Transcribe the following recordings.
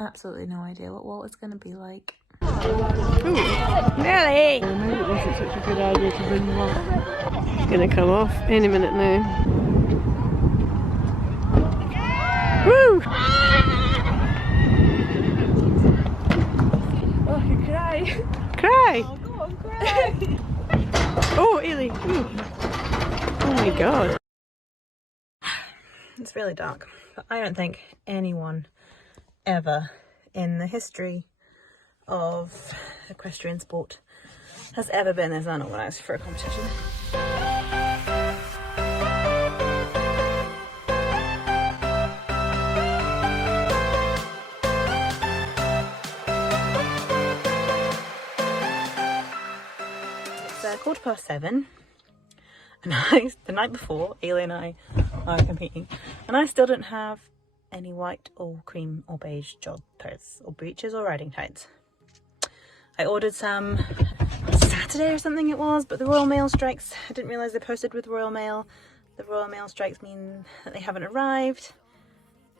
Absolutely no idea what it's going to be like. Ooh, Nelly! Maybe it wasn't such a good idea to bring them off. It's going to come off any minute now. Woo! Oh, I can cry. Cry! Oh, go on, cry. Oh, Ellie! Ooh. Oh my god. It's really dark, but I don't think anyone ever in the history of equestrian sport has ever been as unorganised for a competition. It's 7:15, and the night before, Ailey and I are competing, and I still don't have any white or cream or beige jodhpurs or breeches or riding tights. I ordered some Saturday or something it was, but the Royal Mail strikes, I didn't realise they posted with Royal Mail. The Royal Mail strikes mean that they haven't arrived.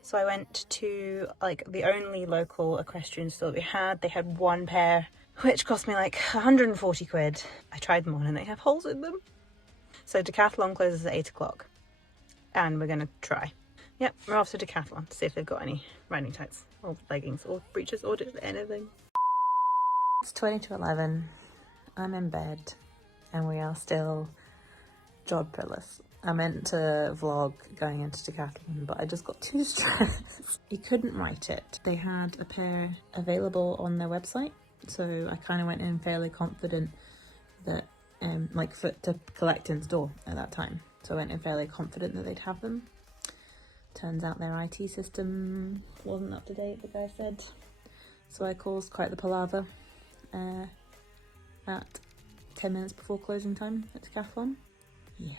So I went to like the only local equestrian store we had. They had one pair, which cost me like 140 quid. I tried them on and they have holes in them. So Decathlon closes at 8 o'clock and we're gonna try. Yep, we're off to Decathlon to see if they've got any riding tights or leggings or breeches or just anything. It's 20 to 11. I'm in bed and we are still jodhpurless. I meant to vlog going into Decathlon, but I just got too stressed. You couldn't write it. They had a pair available on their website, so I kind of went in fairly confident that to collect in store at that time. So I went in fairly confident that they'd have them. Turns out their IT system wasn't up to date, the guy said. So I caused quite the palaver at 10 minutes before closing time at Decathlon. Yeah.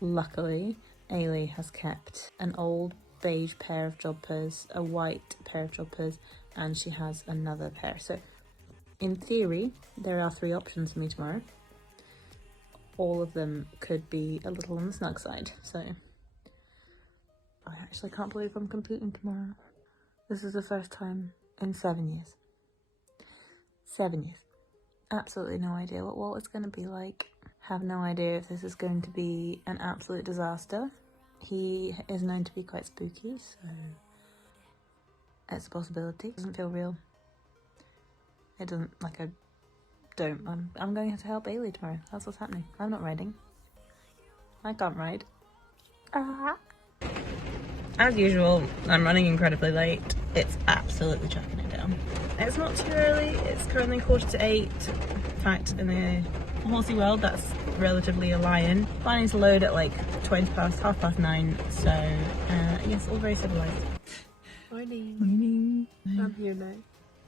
Luckily, Ailey has kept an old beige pair of jodhpurs, a white pair of jodhpurs, and she has another pair. So in theory, there are 3 options for me tomorrow. All of them could be a little on the snug side, so I actually can't believe I'm competing tomorrow. This is the first time in 7 years. 7 years. Absolutely no idea what it's going to be like. Have no idea if this is going to be an absolute disaster. He is known to be quite spooky, so it's a possibility. It doesn't feel real. It doesn't, like I don't. I'm going to help Ailey tomorrow. That's what's happening. I'm not riding. I can't ride. As usual, I'm running incredibly late. It's absolutely chucking it down. It's not too early. It's currently 7:45. In fact, in the horsey world, that's relatively a lion. Planning to load at like 9:20. So yes, all very civilized. Morning. Morning. I'm here now.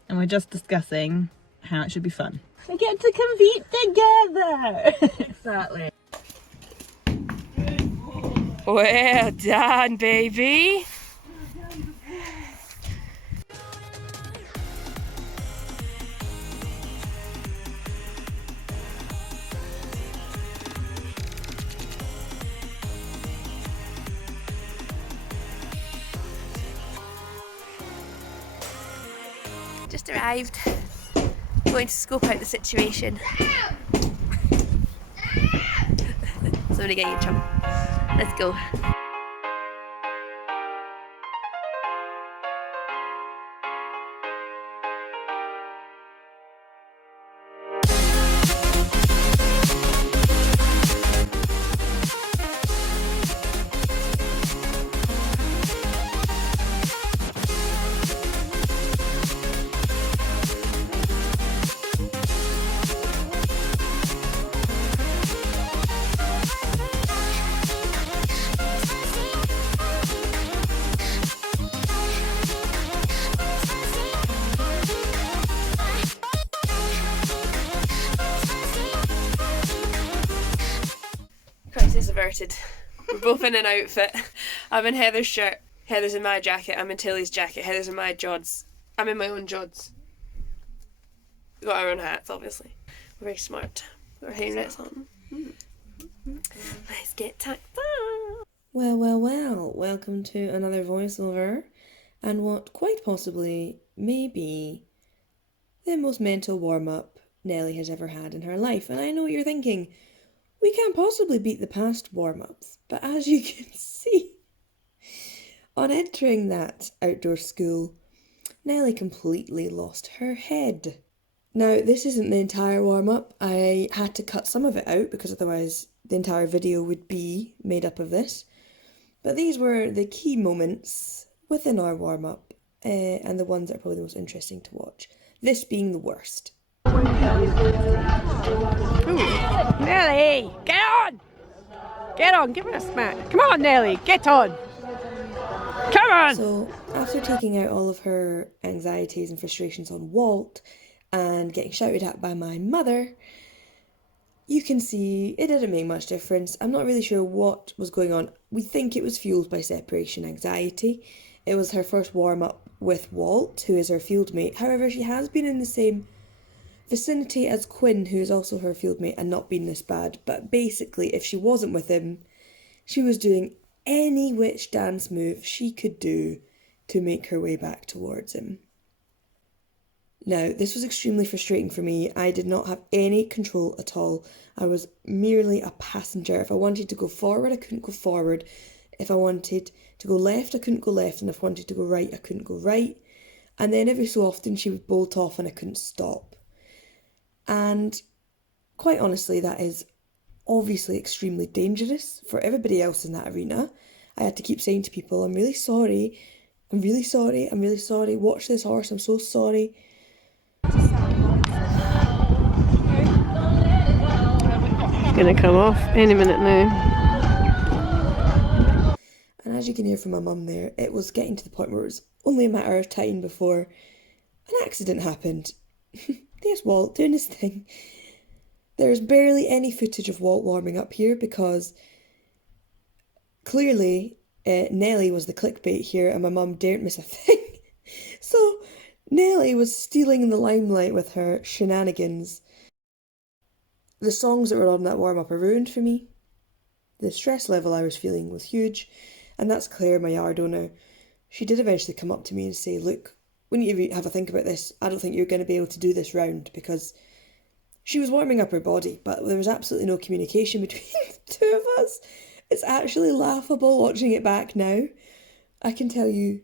And we're just discussing how it should be fun. We get to compete together. Exactly. Well done, baby! Just arrived. Going to scope out the situation. Somebody get you in trouble. Let's go. Crisis averted. We're both in an outfit. I'm in Heather's shirt. Heather's in my jacket. I'm in Tilly's jacket. Heather's in my jods. I'm in my own jods. We've got our own hats, obviously. We're very smart. We're hairnets on. Let's get tacked on. Well, welcome to another voiceover and what quite possibly may be the most mental warm-up Nelly has ever had in her life. And I know what you're thinking, we can't possibly beat the past warm-ups. But as you can see, on entering that outdoor school, Nelly completely lost her head. Now, this isn't the entire warm-up. I had to cut some of it out because otherwise the entire video would be made up of this. But these were the key moments within our warm-up and the ones that are probably the most interesting to watch. This being the worst. Ooh. Nelly, get on! Get on, give her a smack. Come on, Nelly, get on! Come on! So, after taking out all of her anxieties and frustrations on Walt and getting shouted at by my mother, you can see it didn't make much difference. I'm not really sure what was going on. We think it was fueled by separation anxiety. It was her first warm-up with Walt, who is her field mate. However, she has been in the same vicinity as Quinn, who is also her field mate, and not been this bad. But basically, if she wasn't with him, she was doing any which dance move she could do to make her way back towards him. Now, this was extremely frustrating for me. I did not have any control at all. I was merely a passenger. If I wanted to go forward, I couldn't go forward. If I wanted to go left, I couldn't go left. And if I wanted to go right, I couldn't go right. And then every so often she would bolt off and I couldn't stop. And quite honestly, that is obviously extremely dangerous for everybody else in that arena. I had to keep saying to people, I'm really sorry. I'm really sorry. I'm really sorry. Watch this horse. I'm so sorry. It's gonna come off any minute now. And as you can hear from my mum there, it was getting to the point where it was only a matter of time before an accident happened. There's Walt doing his thing. There's barely any footage of Walt warming up here because clearly Nelly was the clickbait here and my mum daren't miss a thing. So Nelly was stealing the limelight with her shenanigans. The songs that were on that warm-up are ruined for me. The stress level I was feeling was huge, and that's Claire, my yard owner. She did eventually come up to me and say, look, we need to have a think about this. I don't think you're going to be able to do this round, because she was warming up her body, but there was absolutely no communication between the two of us. It's actually laughable watching it back now. I can tell you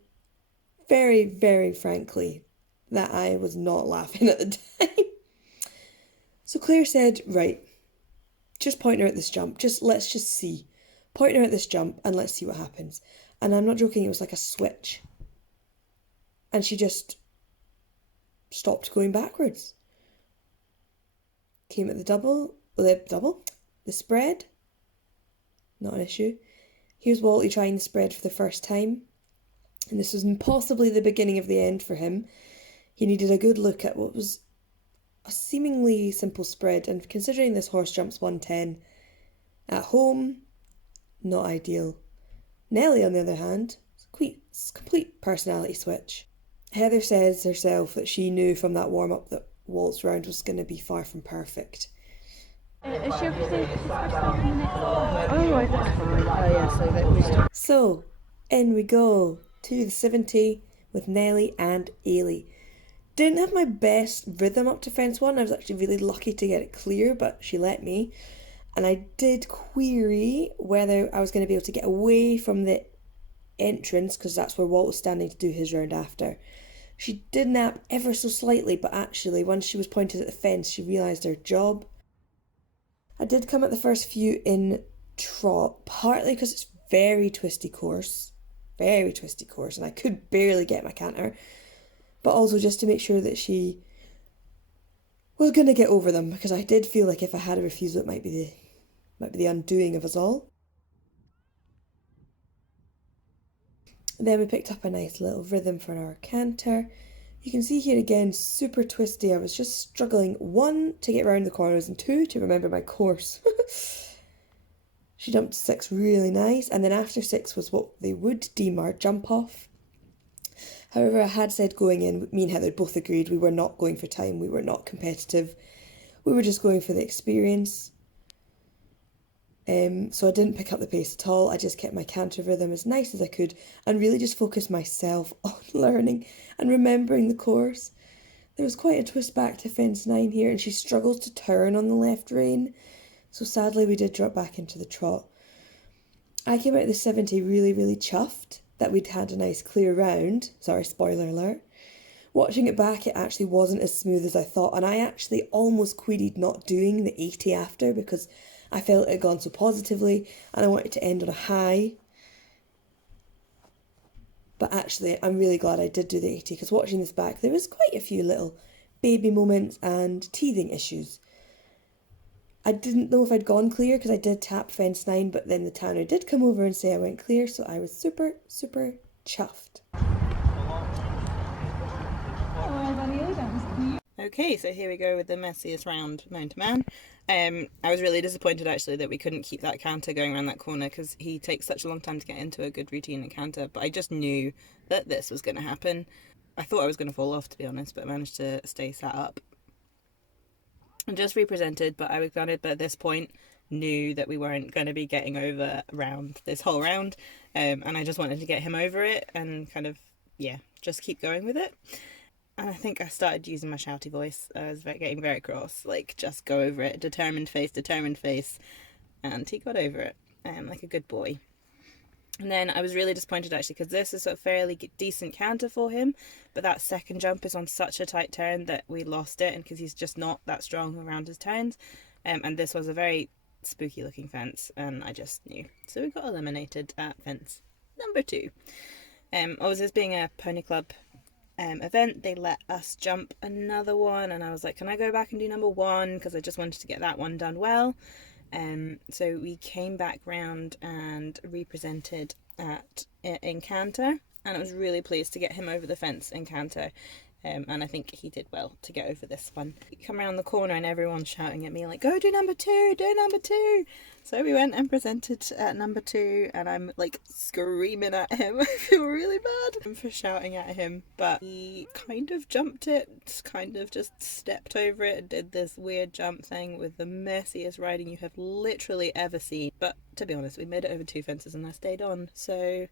very, very frankly that I was not laughing at the time. So Claire said, right, just point her at this jump. Let's just see. Point her at this jump and let's see what happens. And I'm not joking, it was like a switch. And she just stopped going backwards. Came at the spread. Not an issue. Here's Walty trying the spread for the first time. And this was possibly the beginning of the end for him. He needed a good look at what was a seemingly simple spread, and considering this horse jumps 110 at home, not ideal. Nelly, on the other hand, complete personality switch. Heather says herself that she knew from that warm-up that Walt's round was going to be far from perfect. So, in we go to the 70 with Nelly and Ailey. Didn't have my best rhythm up to fence one. I was actually really lucky to get it clear, but she let me. And I did query whether I was going to be able to get away from the entrance, because that's where Walt was standing to do his round after. She did nap ever so slightly, but actually once she was pointed at the fence, she realised her job. I did come at the first few in trot, partly because it's very twisty course, and I could barely get my canter, but also just to make sure that she was going to get over them, because I did feel like if I had a refusal, it might be the undoing of us all. Then we picked up a nice little rhythm for our canter. You can see here again, super twisty. I was just struggling, 1, to get around the corners, and 2, to remember my course. She jumped 6 really nice, and then after 6 was what they would deem our jump off. However, I had said going in, me and Heather both agreed we were not going for time, we were not competitive, we were just going for the experience. So I didn't pick up the pace at all. I just kept my canter rhythm as nice as I could and really just focused myself on learning and remembering the course. There was quite a twist back to fence 9 here, and she struggles to turn on the left rein. So sadly we did drop back into the trot. I came out of the 70 really, really chuffed that we'd had a nice clear round. Sorry, spoiler alert. Watching it back, it actually wasn't as smooth as I thought, and I actually almost queried not doing the 80 after because I felt it had gone so positively and I wanted to end on a high. But actually, I'm really glad I did do the 80 because watching this back, there was quite a few little baby moments and teething issues. I didn't know if I'd gone clear because I did tap fence 9, but then the tanner did come over and say I went clear, so I was super, super chuffed. Okay, so here we go with the messiest round known to man. I was really disappointed actually that we couldn't keep that canter going around that corner because he takes such a long time to get into a good routine and canter, but I just knew that this was going to happen. I thought I was going to fall off, to be honest, but I managed to stay sat up. And just represented, but I was gutted, but at this point knew that we weren't going to be getting over around this whole round, and I just wanted to get him over it and kind of, yeah, just keep going with it. And I think I started using my shouty voice. I was getting very cross, like, just go over it, determined face, and he got over it, like a good boy. And then I was really disappointed actually because this is a fairly decent canter for him, but that second jump is on such a tight turn that we lost it, and because he's just not that strong around his turns, and this was a very spooky looking fence, and I just knew. So we got eliminated at fence number 2. Obviously, this being a pony club event, they let us jump another one, and I was like, can I go back and do number 1 because I just wanted to get that one done well. So we came back round and represented in canter, and I was really pleased to get him over the fence in canter, and I think he did well to get over this one. We come around the corner and everyone's shouting at me like, go do number 2, do number 2. So we went and presented at number 2, and I'm like screaming at him. I feel really bad for shouting at him, but he kind of jumped it, kind of just stepped over it and did this weird jump thing with the messiest riding you have literally ever seen. But to be honest, we made it over 2 fences and I stayed on, so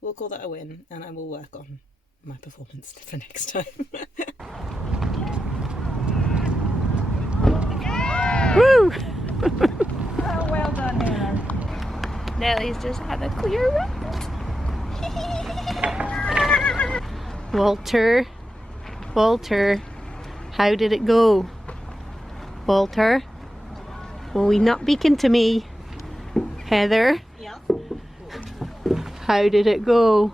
we'll call that a win, and I will work on my performance for next time. Woo! Oh, well done, Hannah. Nellie's just had a clear round. Walter, how did it go? Walter, will we not beacon to me? Heather? Yeah. How did it go?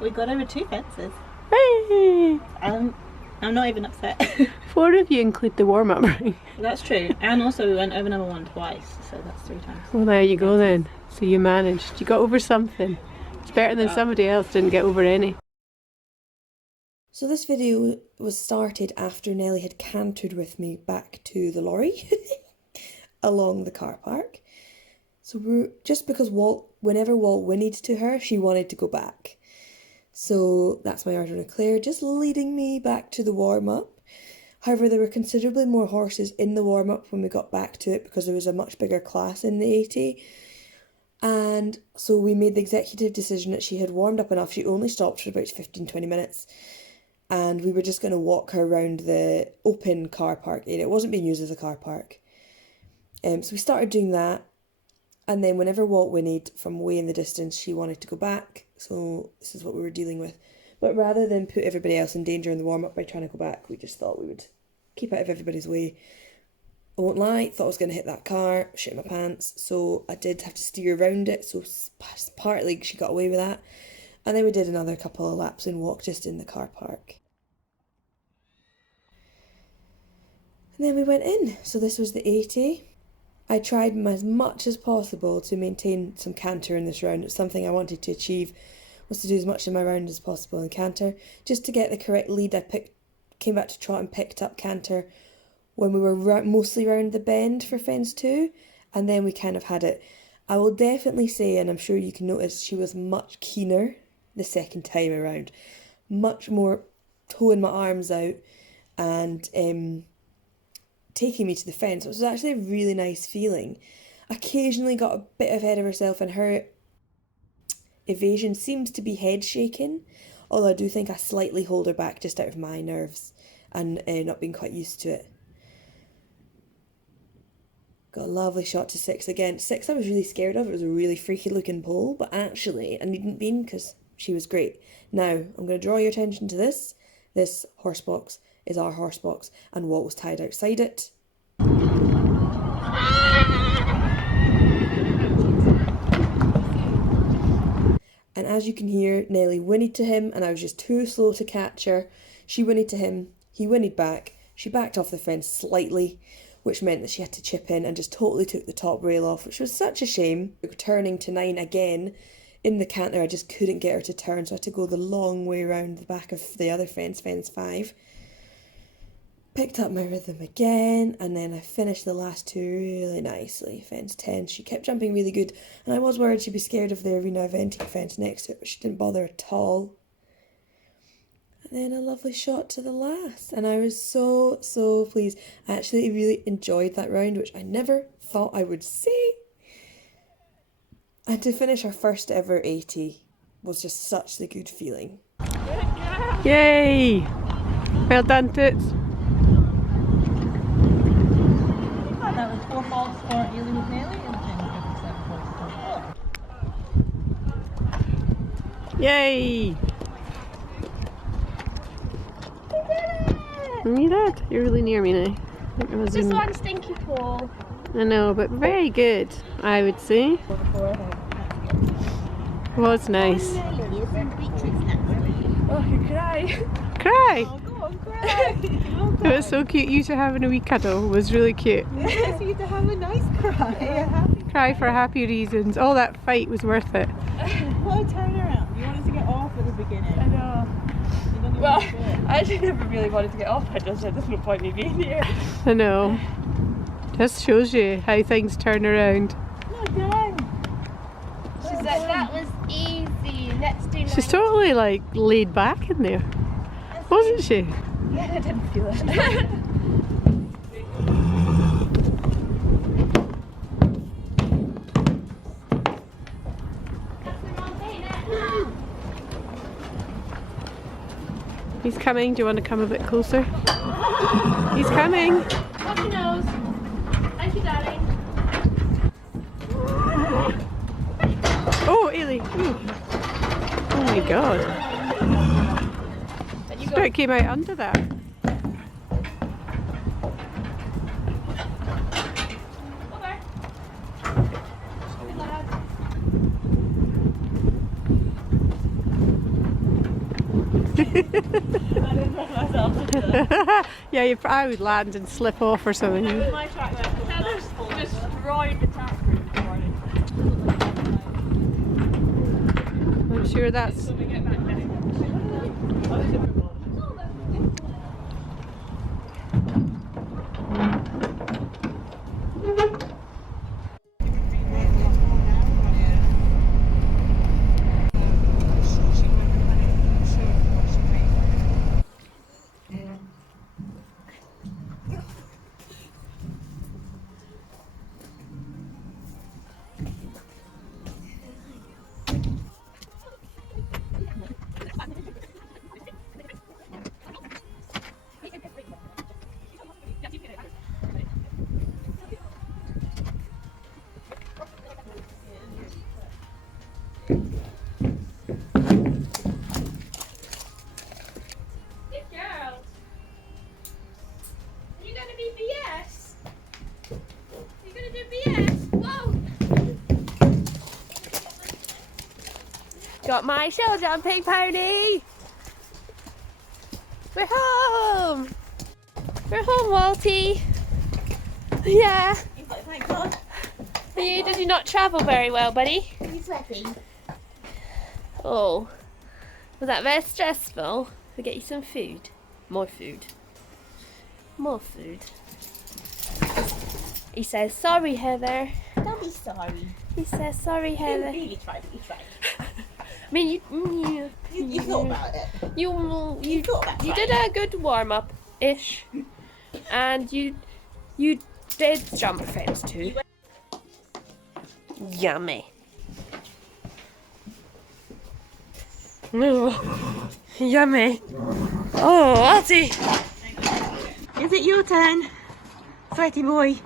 We got over 2 fences. Hey! I'm not even upset. 4 of you include the warm-up, right? That's true. And also we went over number 1 twice, so that's 3 times. Well, there you go then. So you managed. You got over something. It's better than somebody else didn't get over any. So this video was started after Nellie had cantered with me back to the lorry along the car park. So just because whenever Walt whinnied to her, she wanted to go back. So that's my order of Claire, just leading me back to the warm-up. However, there were considerably more horses in the warm-up when we got back to it because there was a much bigger class in the 80. And so we made the executive decision that she had warmed up enough. She only stopped for about 15-20 minutes. And we were just going to walk her around the open car park area. It wasn't being used as a car park. So we started doing that. And then whenever Walt whinnied from way in the distance, she wanted to go back. So this is what we were dealing with. But rather than put everybody else in danger in the warm-up by trying to go back, we just thought we would keep out of everybody's way. I won't lie, thought I was going to hit that car, shit my pants. So I did have to steer around it. So partly she got away with that. And then we did another couple of laps and walk just in the car park. And then we went in. So this was the 80. I tried as much as possible to maintain some canter in this round. It was something I wanted to achieve, was to do as much in my round as possible in canter. Just to get the correct lead, I came back to trot and picked up canter when we were mostly round the bend for fence 2, and then we kind of had it. I will definitely say, and I'm sure you can notice, she was much keener the second time around. Much more towing my arms out and taking me to the fence, which was actually a really nice feeling. Occasionally got a bit ahead of herself, and her evasion seems to be head shaking, although I do think I slightly hold her back just out of my nerves and not being quite used to it. Got a lovely shot to 6 again. 6 I was really scared of. It was a really freaky looking pole, but actually I needn't been because she was great. Now I'm going to draw your attention to this. This horse box is our horse box, and Walt was tied outside it. And as you can hear, Nellie whinnied to him, and I was just too slow to catch her. She whinnied to him, he whinnied back. She backed off the fence slightly, which meant that she had to chip in and just totally took the top rail off, which was such a shame. Turning to 9 again, in the canter I just couldn't get her to turn, so I had to go the long way around the back of the other fence, fence 5. Picked up my rhythm again, and then I finished the last 2 really nicely. Fence 10, she kept jumping really good, and I was worried she'd be scared of the arena eventing fence next to it, but she didn't bother at all. And then a lovely shot to the last, and I was so pleased. I actually really enjoyed that round, which I never thought I would say. And to finish our first ever 80 was just such a good feeling. Yay! Well done, Toots. That was 4 faults for Ailey with Nelly and 7 faults for Paul. Yay! You did. You're really near me now. I think it was Just one stinky Paul. I know, but very good, I would say. Was nice. Oh, I could cry. Cry! Oh, go on, cry. It was so cute. You two having a wee cuddle was really cute. Yes, you to have a nice cry. Happy Cry for happy reasons. All that fight was worth it. What a turnaround. You wanted to get off at the beginning. I know. You don't even Well, do it. I actually never really wanted to get off. I just said there's no point in me being here. I know. Just shows you how things turn around. No, down. She's like, that was easy. Let's do She's 90. totally like laid back in there, wasn't she? Yeah, I didn't feel it. He's coming. Do you want to come a bit closer? He's coming. Watch your nose. Thank you, darling. Oh, Ailey. Ooh. Oh my god. Spirit came out under that. Over. Yeah, I would land and slip off or something. My track record. Heather's destroyed the tap room this morning. I'm sure that's. When we get back there. Got my show jumping pony. We're home. We're home, Walty. Yeah. He's like, thank God. Did you not travel very well, buddy? He's sweating. Oh. Was that very stressful? We'll get you some food. More food. More food. He says, sorry, Heather. Don't be sorry. He says, sorry, Heather. You tried, but you tried. I mean, You thought about it. you thought about did trying. a good warm up ish, and you You did jump fence too. Yummy. Oh, yummy. Oh, Artie. Is it your turn? Sweaty boy.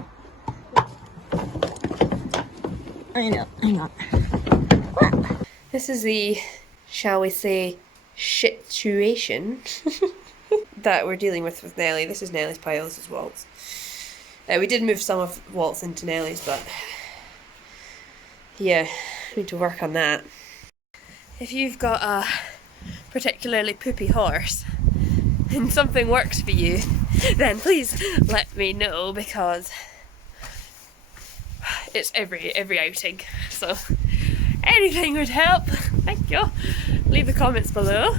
Hang on. This is the, shall we say, situation that we're dealing with Nelly. This is Nelly's pile, this is Walt's. We did move some of Walt's into Nelly's, but yeah, need to work on that. If you've got a particularly poopy horse and something works for you, then please let me know, because it's every outing, so anything would help. Thank you. Leave the comments below.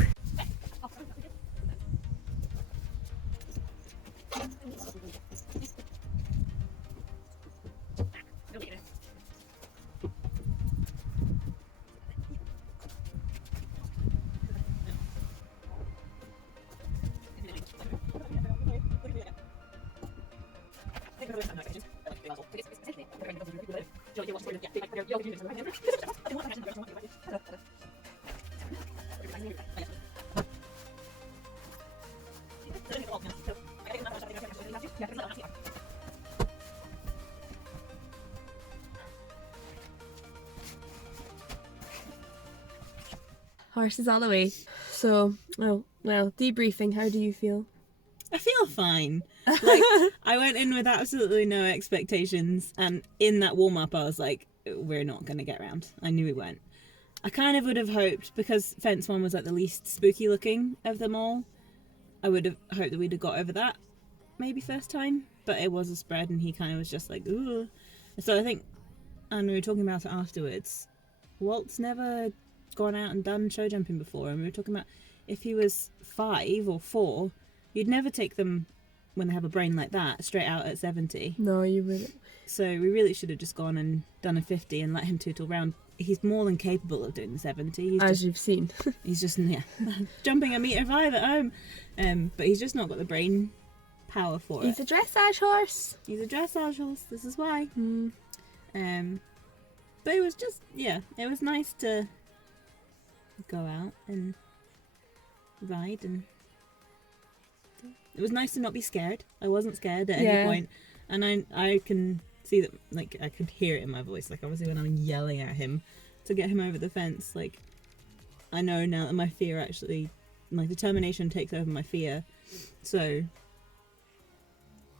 Horses all the way. So, well, debriefing, how do you feel? I feel fine. Like, I went in with absolutely no expectations, and in that warm-up I was like, we're not going to get round. I knew we weren't. I kind of would have hoped, because fence one was like the least spooky looking of them all, I would have hoped that we'd have got over that maybe first time, but it was a spread and he kind of was just like, ooh. So I think, and we were talking about it afterwards, Walt's never gone out and done show jumping before, and we were talking about if he was 5 or 4, you'd never take them when they have a brain like that straight out at 70. No, you wouldn't. So we really should have just gone and done a 50 and let him tootle round. He's more than capable of doing the 70. You've seen. He's just, jumping 1.5 meters at home. But he's just not got the brain power for it. He's a dressage horse. He's a dressage horse, this is why. But it was just, it was nice to go out and ride, and it was nice to not be scared. I wasn't scared at any point, and I can see that, like, I could hear it in my voice, like obviously when I'm yelling at him to get him over the fence, like I know now that my fear actually, my determination takes over my fear, so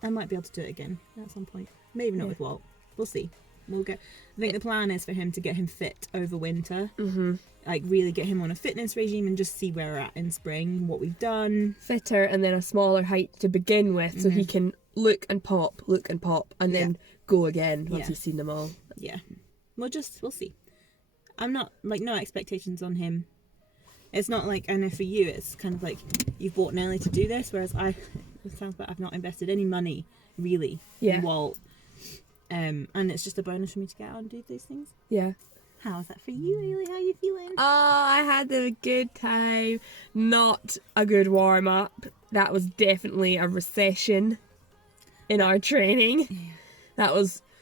I might be able to do it again at some point. Maybe not with Walt, we'll see. We'll go. I think the plan is for him to get him fit over winter. Like really get him on a fitness regime and just see where we're at in spring, what we've done. Fitter, and then a smaller height to begin with, so he can look and pop, and then go again once he's seen them all. Yeah. We'll see. I'm not, like, no expectations on him. It's not like, I know for you, it's kind of like you've bought Nelly to do this, whereas it sounds like I've not invested any money, really, in Walt. And it's just a bonus for me to get out and do these things. Yeah. How is that for you, Ailey? How are you feeling? Oh, I had a good time. Not a good warm-up. That was definitely a recession in our training.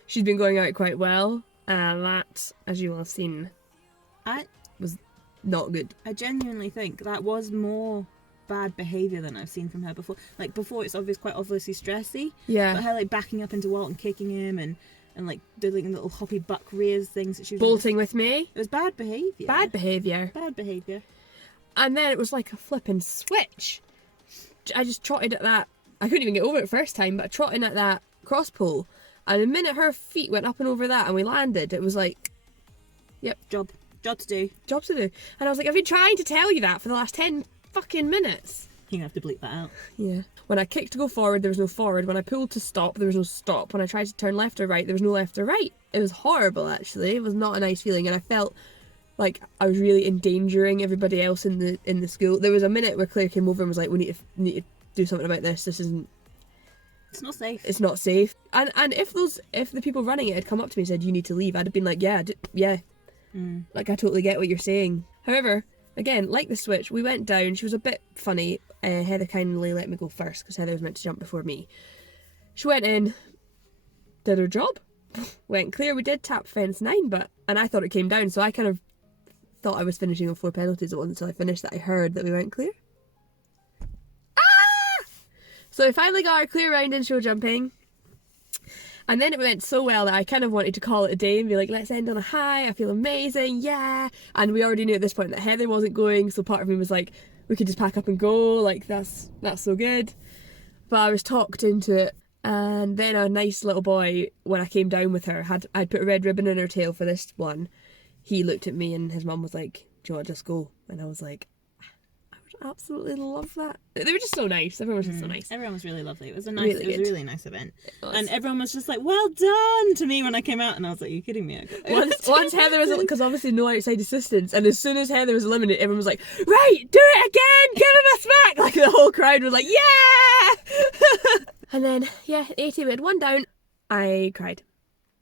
She's been going out quite well. And that, as you will have seen, was not good. I genuinely think that was more bad behaviour than I've seen from her before. Like, before it's quite obviously stressy. Yeah. But her, like, backing up into Walt and kicking him and like doing little hoppy buck rears things that she was bolting with me. It was bad behaviour. Bad behaviour. And then it was like a flipping switch. I just trotted at that. I couldn't even get over it first time, but trotting at that cross pole, and the minute her feet went up and over that and we landed, it was like, yep, job to do. And I was like, I've been trying to tell you that for the last 10 fucking minutes. You're gonna have to bleep that out. Yeah. When I kicked to go forward, there was no forward. When I pulled to stop, there was no stop. When I tried to turn left or right, there was no left or right. It was horrible, actually. It was not a nice feeling, and I felt like I was really endangering everybody else in the school. There was a minute where Claire came over and was like, "We need to do something about this. This isn't. It's not safe. It's not safe." And if the people running it had come up to me and said, "You need to leave," I'd have been like, "Yeah. Like, I totally get what you're saying." However, again, like the switch, we went down. She was a bit funny. Heather kindly let me go first because Heather was meant to jump before me. She went in, did her job. Went clear. We did tap fence 9, and I thought it came down, so I kind of thought I was finishing on 4 penalties. It wasn't until I finished that I heard that we went clear. Ah! So we finally got our clear round in show jumping. And then it went so well that I kind of wanted to call it a day and be like, let's end on a high, I feel amazing, yeah. And we already knew at this point that Heather wasn't going, so part of me was like, we could just pack up and go, like that's so good. But I was talked into it. And then a nice little boy, when I came down with her, I'd put a red ribbon in her tail for this one. He looked at me and his mum was like, do you want to just go? And I was like, I would absolutely love that. They were just so nice. Everyone was just so nice. Everyone was really lovely. It was a really nice event. And everyone was just like, well done to me when I came out. And I was like, are you kidding me? Once Heather was, because obviously no outside assistance, and as soon as Heather was eliminated, everyone was like, right, do it again, give him a smack. Like the whole crowd was like, yeah. And then, yeah, 80, we had one down. I cried.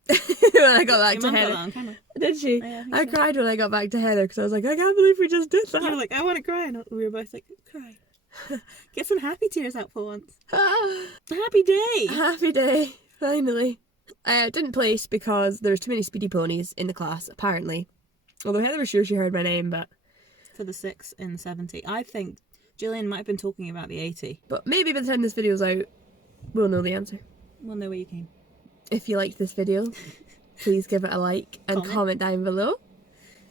When I got back to Heather. On camera. Did she? Oh, yeah, I cried when I got back to Heather because I was like, I can't believe we just did that. You were like, I want to cry. And we were both like, cry. Get some happy tears out for once. Happy day. Happy day, finally. I didn't place because there was too many speedy ponies in the class, apparently. Although Heather was sure she heard my name, but... For the 6 and 70. I think Gillian might have been talking about the 80. But maybe by the time this video's out, we'll know the answer. We'll know where you came. If you liked this video, please give it a like and comment down below.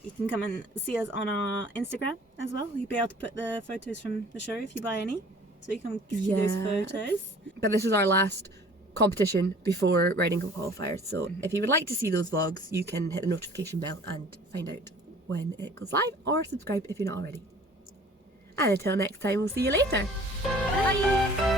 You can come and see us on our Instagram as well. You'll be able to put the photos from the show if you buy any. So you can see those photos. But this was our last competition before riding qualifiers. So if you would like to see those vlogs, you can hit the notification bell and find out when it goes live, or subscribe if you're not already. And until next time, we'll see you later. Bye!